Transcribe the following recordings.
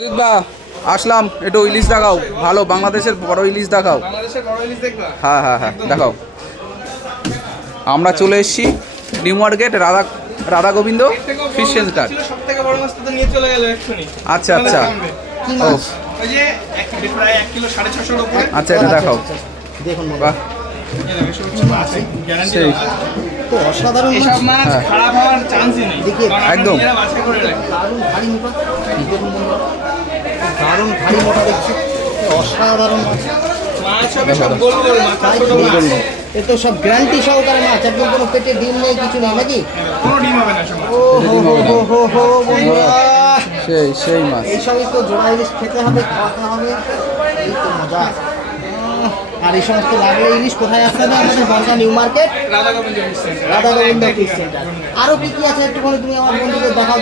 দা আসলাম, একটু ইলিশ দেখাও, ভালো বাংলাদেশের বড় ইলিশ দেখাও। হ্যাঁ হ্যাঁ হ্যাঁ দেখাও। আমরা চলে এসেছি new market Radha Gobinda fish centre. আচ্ছা আচ্ছা, ও আচ্ছা, এটা দেখাও। দেখুন বাহ, সেই তো অসাধারণ এসব মাছ খারাপ হওয়ার চান্সই নেই। একদম। দারুণ ভারী মোটা। দেখুন বন্ধুরা, দারুণ ভারী মোটা দেখছি, অসাধারণ মাছ। মাছ হবে সব গোল গোল মাছ, তাই ছোট মাছ। এ তো সব গ্যারান্টি সহকারে মাছ, একদম কোনো পেটে ডিম নেই, কিছু নেই নাকি? কোনো ডিম হবে না সব মাছ। ও হো হো হো হো হো বন্ধুরা, সেই সেই মাছ। এইসবই তো জোড়া ইলিশ খেতে হবে, খাওয়াতে হবে, এই তো মজা। আর এই সমস্ত লাগলে ইলিশ কোথায় আসতে হবে? আমাদের Bongaon new market, Radha Gobinda fish centre. Radha Gobinda fish centre. আরও কি কি আছে একটুখানি তুমি আমার বন্ধুদের দেখাও।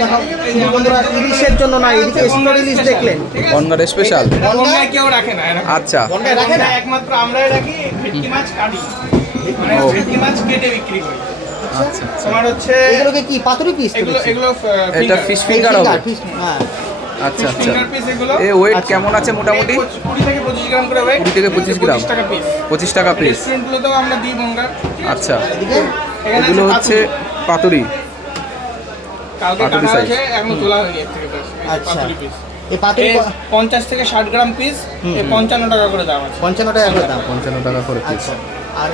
শুধু বন্ধুরা ইলিশের জন্য না, এদিকে স্টোর ইলিশ দেখলেন, বনগাঁর স্পেশাল। বনগাঁয় কেউ রাখে না এরকম। আচ্ছা বনগাঁয় রাখে না? বনগাঁয় একমাত্র আমরাই রাখি। ভেটকি মাছ কাটি, মানে ও। ভেটকি মাছ কেটে বিক্রি করি। আচ্ছা আচ্ছা, তোমার হচ্ছে এগুলোকে কি পাতুরি পিস? এগুলো এটা ফিশ ফিঙ্গার হবে। হ্যাঁ, আচ্ছা আচ্ছা, ফিঙ্গার পিস এগুলো। এ ওয়েট আচ্ছা। কেমন আছে মোটামুটি? 20 থেকে 25 গ্রাম করে ওয়েট। 20 থেকে 25 গ্রাম। 25 টাকা পিস। 25 টাকা পিস। রেস্টুরেন্টগুলোতেও আমরা দিই বনগাঁ। আচ্ছা, এদিকে এখানে এগুলো আছে হচ্ছে পাতুরি। কালকে পাতুরি কাটা size। হয়েছে, এখনো তোলা হয়নি এর থেকে বেশ। এই আচ্ছা। পাতুরি পিস। এই পাতুরি 50 থেকে 60 গ্রাম পিস, 55 টাকা করে দাম আছে। 55 টাকা করে দাম। 55 টাকা করে পিস। আচ্ছা, আর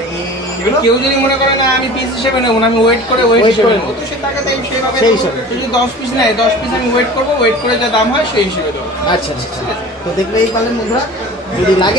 এবার কেউ যদি মনে করে না আমি পিস হিসেবে নেবো না, আমি ওয়েট করে ওয়েট Weight হিসেবে করে নেবো, তো সে টাকাতে সেভাবে সেই হিসেবে। কেউ যদি 10 পিস নেয়, 10 পিস আমি ওয়েট করবো, ওয়েট করে যা দাম হয় সেই হিসেবে দেবো। আচ্ছা আচ্ছা, তো দেখলেই পারলেন বন্ধুরা, যদি লাগে